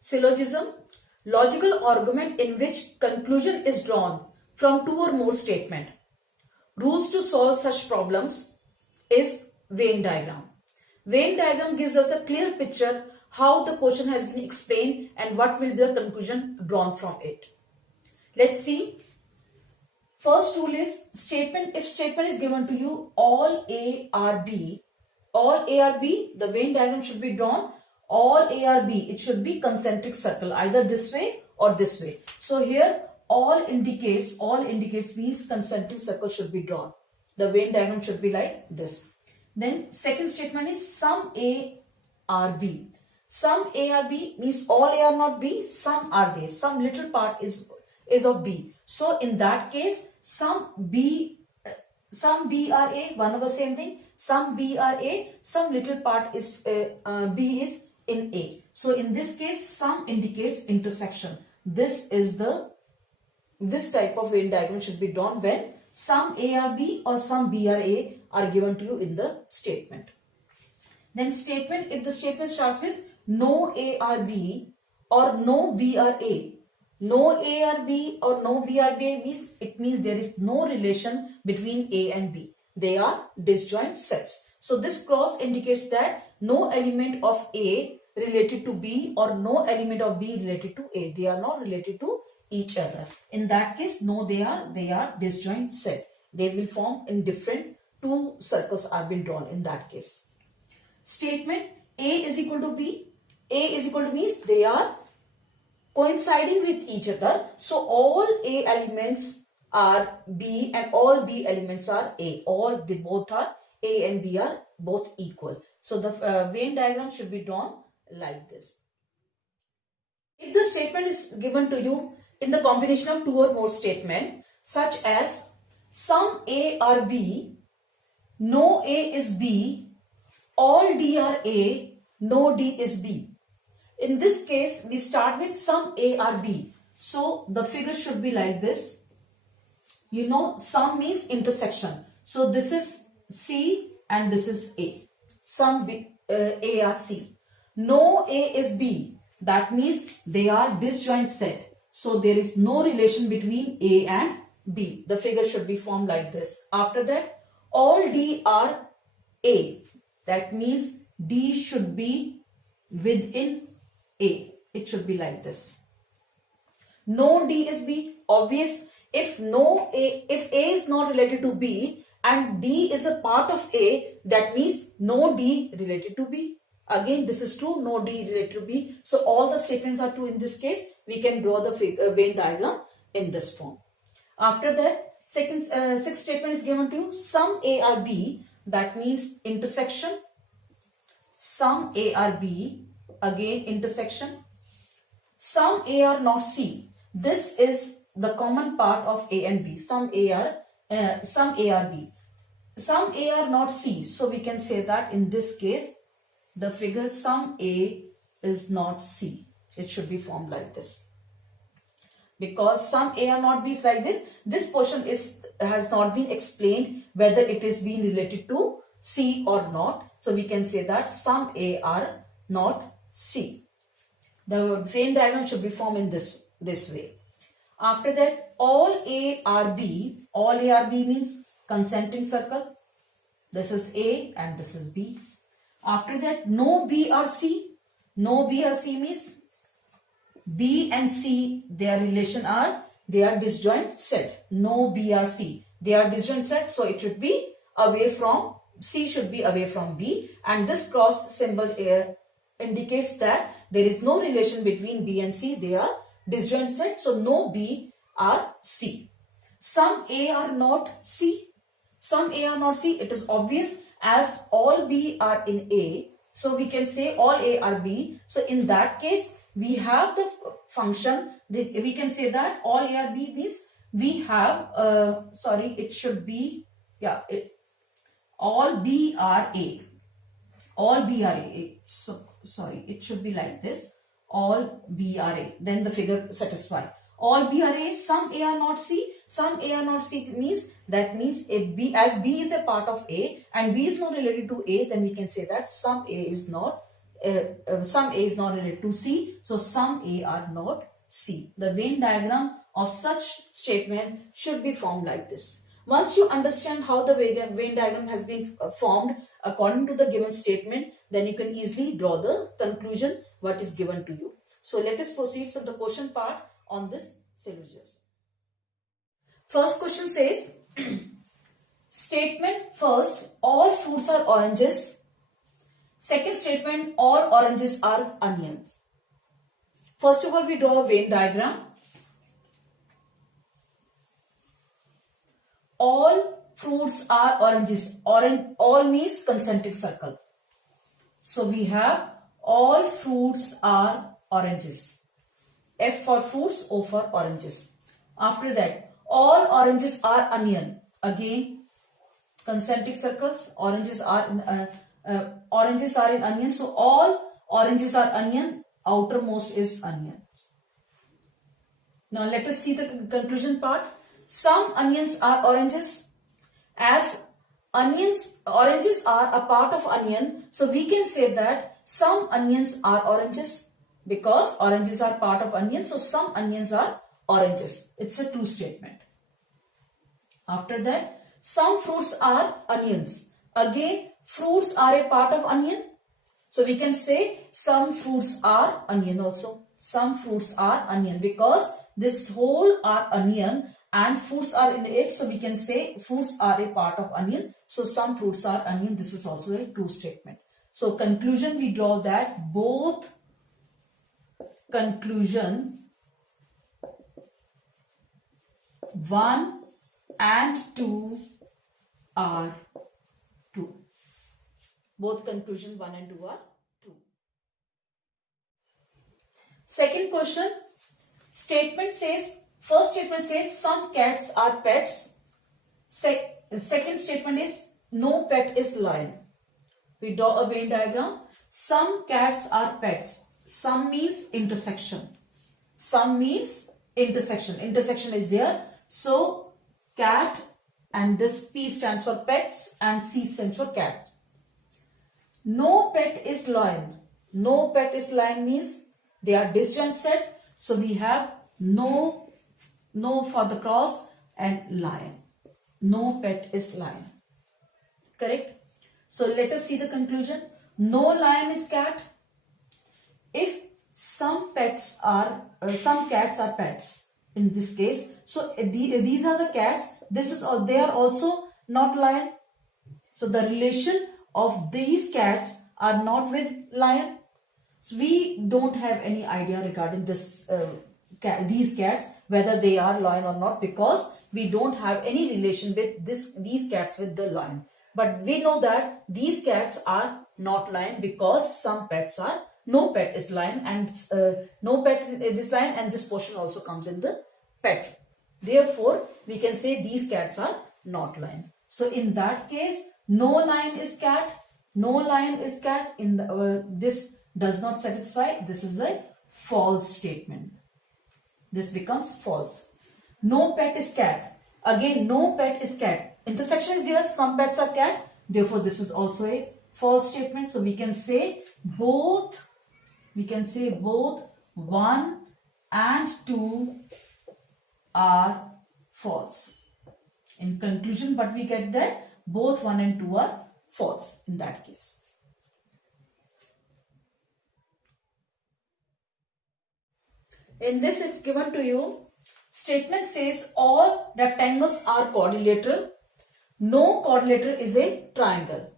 Syllogism, logical argument in which conclusion is drawn from two or more statements. Rules to solve such problems is Venn diagram. Venn diagram gives us a clear picture how the question has been explained and what will be the conclusion drawn from it. Let's see. First rule is statement. If statement is given to you, all A are B, the Venn diagram should be drawn. All A are B, it should be concentric circle, either this way or this way. So here all indicates means concentric circle should be drawn. The Venn diagram should be like this. Then second statement is some A are B. Some A are B means all A are not B, some are they. Some little part is of B. So in that case, some B are A, one of the same thing. Some B are A, some little part is B is in A. So in this case, some indicates intersection. This type of Venn diagram should be drawn when some A are B or some B are A are given to you in the statement. Then statement, if the statement starts with no A are B or no B are A. No A are B or no B are B means it means there is no relation between A and B. They are disjoint sets. So this cross indicates that no element of A related to B or no element of B related to A. They are not related to each other. In that case, no, they are disjoint set. They will form in different two circles are been drawn in that case. Statement A is equal to B. A is equal to means they are coinciding with each other. So all A elements are B and all B elements are A. They both are A and B are both equal. So the Venn diagram should be drawn like this. If the statement is given to you in the combination of two or more statements, such as some A are B, no A is B, all D are A, no D is B. In this case, we start with some A are B. So the figure should be like this. You know, sum means intersection. So this is C and this is A. Some A are C. No A is B. That means they are disjoint set. So there is no relation between A and B. The figure should be formed like this. After that, all D are A. That means D should be within A. It should be like this. No D is B. Obvious. If A is not related to B and D is a part of A, that means no D related to B. Again, this is true. No D related to B. So all the statements are true in this case. We can draw the Venn diagram in this form. After that, sixth statement is given to you. Some A are B. That means intersection. Some A are B. Again, intersection. Some A are not C. This is the common part of A and B. Some A are B. Some A are not C. So we can say that in this case, the figure some A is not C. It should be formed like this. Because some A are not B is like this. This portion has not been explained whether it is being related to C or not. So we can say that some A are not C. The Venn diagram should be formed in this way. After that, all A are B. All A are B means concentric circle. This is A and this is B. After that, no B are C. No B are C means B and C, their relation they are disjoint set. No B are C. They are disjoint set. So it should be away from, C should be away from B. And this cross symbol indicates that there is no relation between B and C. They are disjoint set. So no B are C. Some A are not C. Some A are not C. It is obvious as all B are in A. So we can say all A are B. So in that case, we have the function. We can say that all A are B means we have, it should be, all B are A. All B are A. So, it should be like this. All B are A. Then the figure satisfy. All B are A, some A are not C. Some A are not C means, that means as B is a part of A and B is not related to A, then we can say that some A is not sum A is not related to C, so sum A are not C. The Venn diagram of such statement should be formed like this. Once you understand how the Venn diagram has been formed according to the given statement, then you can easily draw the conclusion what is given to you. So let us proceed to the question part on this syllabus. First question says, statement first, all fruits are oranges. Second statement, all oranges are onions. First of all, we draw a Venn diagram. All fruits are oranges. All means concentric circle. So we have all fruits are oranges. F for fruits, O for oranges. After that, all oranges are onion. Again, concentric circles. Oranges are in onion. So all oranges are onion. Outermost is onion. Now let us see the conclusion part. Some onions are oranges. As oranges are a part of onion, so we can say that some onions are oranges, because oranges are part of onion, so some onions are oranges. It's a true statement. After that, some fruits are onions. Again, fruits are a part of onion, so we can say some fruits are onion also. Some fruits are onion, because this whole are onion and fruits are in it, so we can say fruits are a part of onion. So some fruits are onion. This is also a true statement. So conclusion, we draw that both conclusion 1 and 2 are true. Both conclusion 1 and 2 are true. Second question, first statement says some cats are pets. Second statement is no pet is lion. We draw a Venn diagram. Some cats are pets. Some means intersection. Some means intersection. Intersection is there. So cat, and this P stands for pets and C stands for cat. No pet is lion. No pet is lion means they are disjoint sets. So we have no for the cross and lion. No pet is lion. Correct? So let us see the conclusion. No lion is cat. If some cats are pets in this case, so these are the cats. They are also not lion. So the relation of these cats are not with lion. So we don't have any idea regarding this these cats, whether they are lion or not, because we don't have any relation with these cats with the lion. But we know that these cats are not lion, because some pets are, no pet is lion, and no pet is this lion, and this portion also comes in the pet. Therefore, we can say these cats are not lion. So in that case, no lion is cat. No lion is cat. In the this does not satisfy. This is a false statement. This becomes false. No pet is cat. Again, no pet is cat. Intersection is there. Some pets are cat. Therefore, this is also a false statement. So we can say both. We can say both 1 and 2 are false. In conclusion, but we get that both 1 and 2 are false in that case. In this, it's given to you. Statement says all rectangles are quadrilateral. No quadrilateral is a triangle.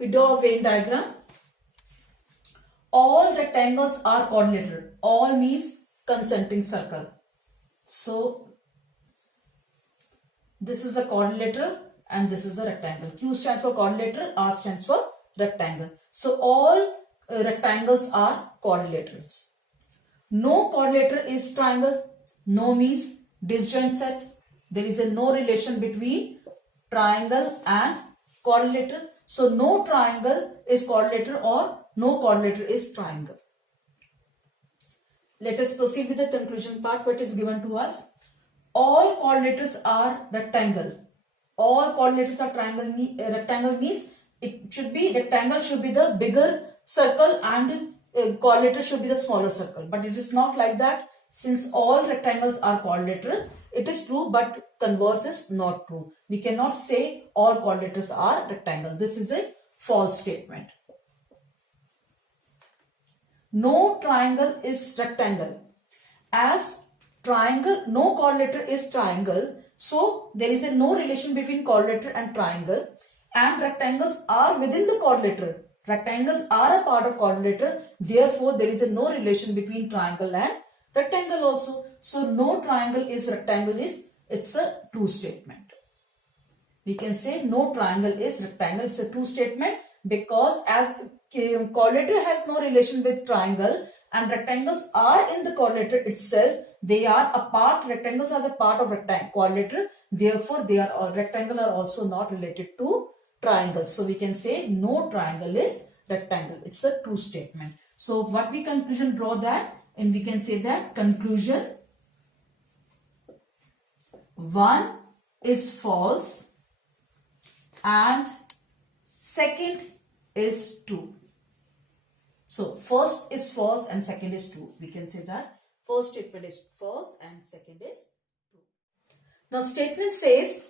We draw a Venn diagram. All rectangles are quadrilateral. All means concentric circle. So this is a quadrilateral and this is a rectangle. Q stands for quadrilateral, R stands for rectangle. So all rectangles are quadrilaterals. No quadrilateral is triangle. No means disjoint set. There is a no relation between triangle and quadrilateral. So no triangle is quadrilateral or no quadrilateral is triangle. Let us proceed with the conclusion part. What is given to us? All quadrilaterals are rectangle. All quadrilaterals are triangle. Rectangle means it should be, rectangle should be the bigger circle and quadrilateral should be the smaller circle. But it is not like that. Since all rectangles are quadrilateral, it is true, but converse is not true. We cannot say all quadrilaterals are rectangle. This is a false statement. No triangle is rectangle. As triangle, no quadrilateral is triangle. So there is a no relation between quadrilateral and triangle, and rectangles are within the quadrilateral. Rectangles are a part of quadrilateral. Therefore, there is a no relation between triangle and rectangle also. So no triangle is rectangle it's a true statement. We can say no triangle is rectangle. It's a true statement because as quadrilateral has no relation with triangle and rectangles are in the quadrilateral itself, they are a part, rectangles are the part of quadrilateral. Therefore, they are rectangle are also not related to triangle. So we can say no triangle is rectangle. It's a true statement. So what we conclusion draw that, and we can say that conclusion 1 is false and second is true. So first is false and second is true. We can say that first statement is false and second is true. Now statement says,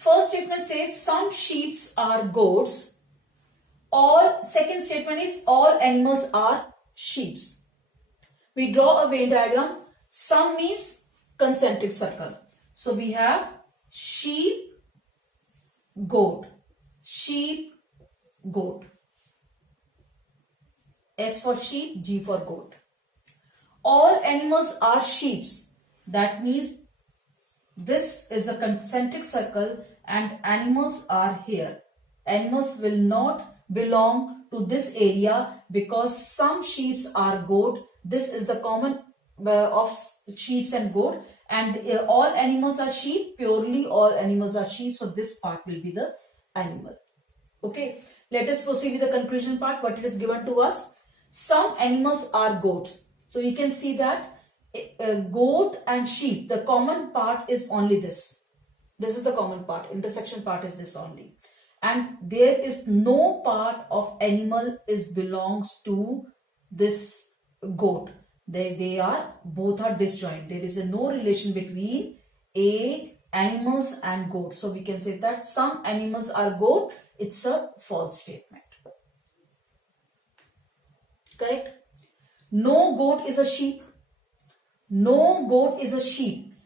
first statement says some sheep are goats. Second statement is all animals are sheep. We draw a Venn diagram. Some means concentric circle. So we have sheep, goat, sheep, goat. S for sheep, G for goat. All animals are sheep. That means this is a concentric circle and animals are here. Animals will not belong to this area because some sheep are goat. This is the common of sheep and goat, and all animals are sheep. Purely all animals are sheep. So this part will be the animal. Okay. Let us proceed with the conclusion part. What it is given to us. Some animals are goats. So you can see that goat and sheep, the common part is only this. This is the common part. Intersection part is this only. And there is no part of animal belongs to this goat. They are both are disjoint. There is no relation between animals and goat. So we can say that some animals are goat. It's a false statement. Correct? No goat is a sheep. No goat is a sheep.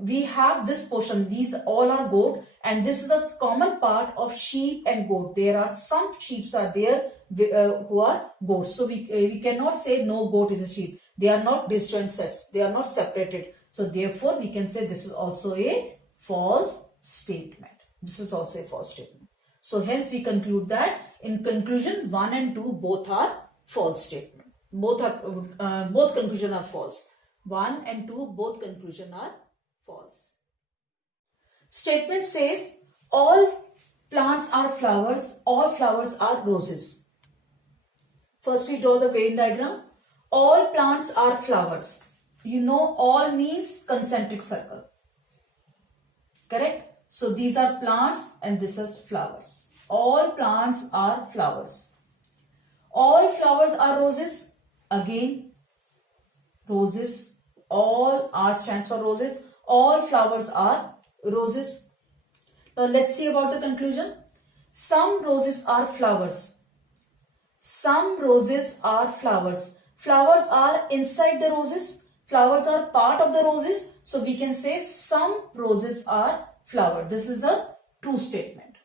We have this portion. These all are goat, and this is the common part of sheep and goat. There are some sheep are there who are goats. So we cannot say no goat is a sheep. They are not disjoint sets. They are not separated. So therefore we can say this is also a false statement. This is also a false statement. So hence we conclude that in conclusion 1 and 2 both are false statement. Both conclusion are false. 1 and 2 both conclusion are false. Statement says all plants are flowers, all flowers are roses. First we draw the Venn diagram. All plants are flowers. You know all means concentric circle. Correct? So these are plants and this is flowers. All plants are flowers. All flowers are roses. Again, roses. All R stands for roses. All flowers are roses. Now let's see about the conclusion. Some roses are flowers. Some roses are flowers. Flowers are inside the roses. Flowers are part of the roses. So we can say some roses are flower. This is a true statement.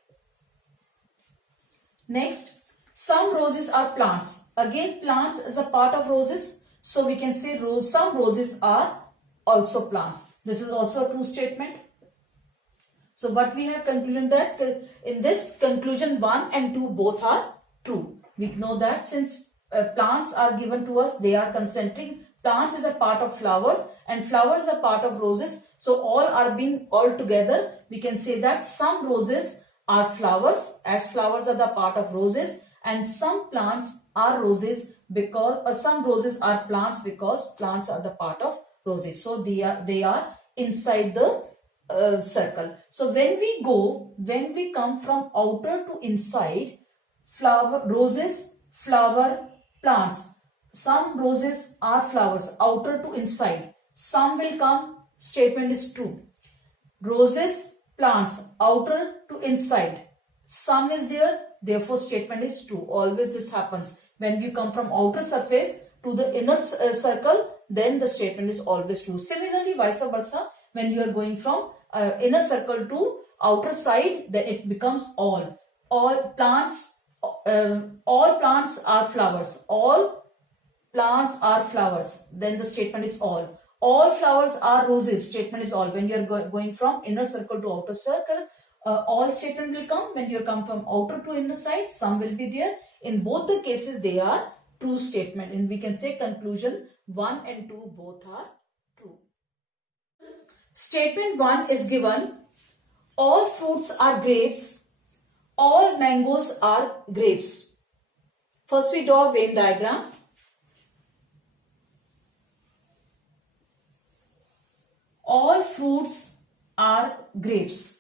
Next, some roses are plants. Again, plants is a part of roses. So we can say some roses are also plants. This is also a true statement. So what we have conclusion that in this conclusion 1 and 2 both are true. We know that since plants are given to us, they are concentric. Plants is a part of flowers and flowers is a part of roses. So all are being all together. We can say that some roses are flowers as flowers are the part of roses, and some plants are roses because some roses are plants because plants are the part of roses. So they are inside the circle. So when we come from outer to inside, flower, roses, flower, plants. Some roses are flowers, outer to inside. Some will come, statement is true. Roses, plants, outer to inside. Some is there, therefore statement is true. Always this happens. When you come from outer surface to the inner circle, then the statement is always true. Similarly, vice versa, when you are going from inner circle to outer side, then it becomes all. All plants are flowers. All plants are flowers. Then the statement is all. All flowers are roses. Statement is all. When you are going from inner circle to outer circle, all statement will come. When you come from outer to inner side, some will be there. In both the cases, they are true statement. And we can say conclusion 1 and 2 both are true. Statement 1 is given. All fruits are grapes. All mangoes are grapes. First we draw a Venn diagram. All fruits are grapes.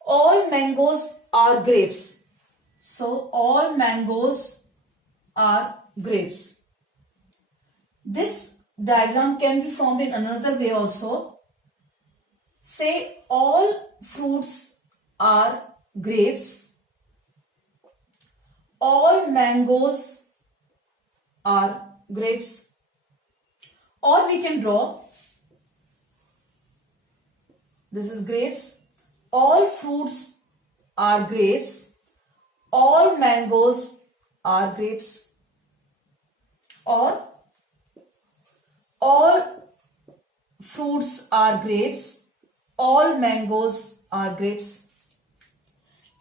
All mangoes are grapes. So all mangoes are grapes. This diagram can be formed in another way also. Say all fruits are grapes. All mangoes are grapes. Or we can draw, this is grapes. All fruits are grapes. All mangoes are grapes. Or all fruits are grapes. All mangoes are grapes.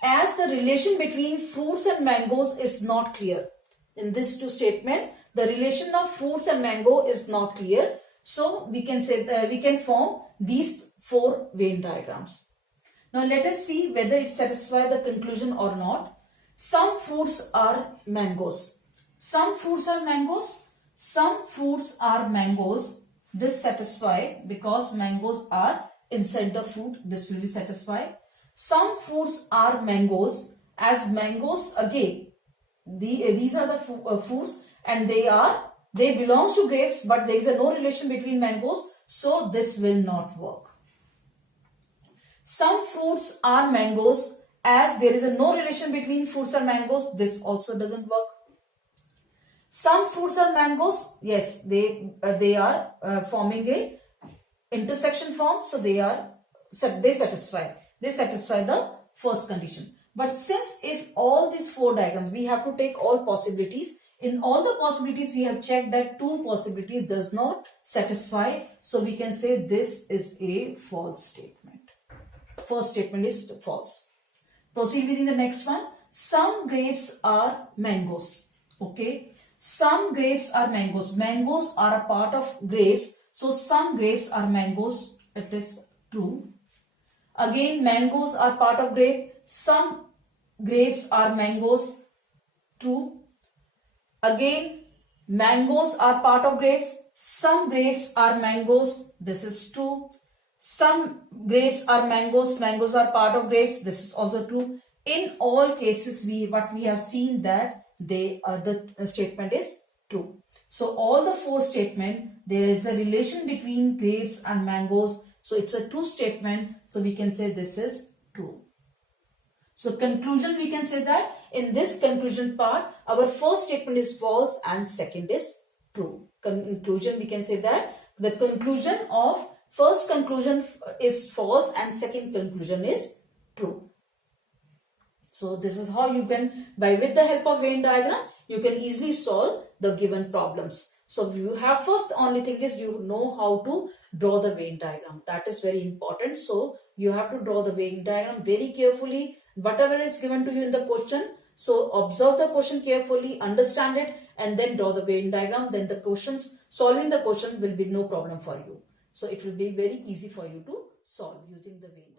As the relation between fruits and mangoes is not clear, in this two statement, the relation of fruits and mango is not clear. So we can say we can form these 4 Venn diagrams. Now let us see whether it satisfies the conclusion or not. Some fruits are mangoes. Some fruits are mangoes. Some fruits are mangoes. This satisfy because mangoes are inside the fruit. This will be satisfied. Some fruits are mangoes. As mangoes again, these are the fruits and they belong to grapes, but there is no relation between mangoes, so this will not work. Some fruits are mangoes. As there is no relation between fruits and mangoes, this also doesn't work. Some fruits are mangoes. Yes, they are forming a intersection form, so they satisfy the first condition. But since if all these 4 diagrams, we have to take all possibilities. In all the possibilities, we have checked that 2 possibilities does not satisfy. So we can say this is a false statement. First statement is false. Proceed with the next one. Some grapes are mangoes. Okay. Some grapes are mangoes. Mangoes are a part of grapes. So some grapes are mangoes. It is true. Again, mangoes are part of grape. Some grapes are mangoes. True. Again, mangoes are part of grapes. Some grapes are mangoes. This is true. Some grapes are mangoes. Mangoes are part of grapes. This is also true. In all cases, what we have seen that the statement is true. So all the 4 statement, there is a relation between grapes and mangoes. So it's a true statement. So we can say this is true. So conclusion, we can say that in this conclusion part, our first statement is false and second is true. Conclusion, we can say that the conclusion of first conclusion is false and second conclusion is true. So this is how you can, with the help of Venn diagram, you can easily solve the given problems. So you have first, the only thing is you know how to draw the Venn diagram. That is very important. So you have to draw the Venn diagram very carefully. Whatever is given to you in the question, so observe the question carefully, understand it, and then draw the Venn diagram. Then the questions, solving the question will be no problem for you. So it will be very easy for you to solve using the Venn diagram.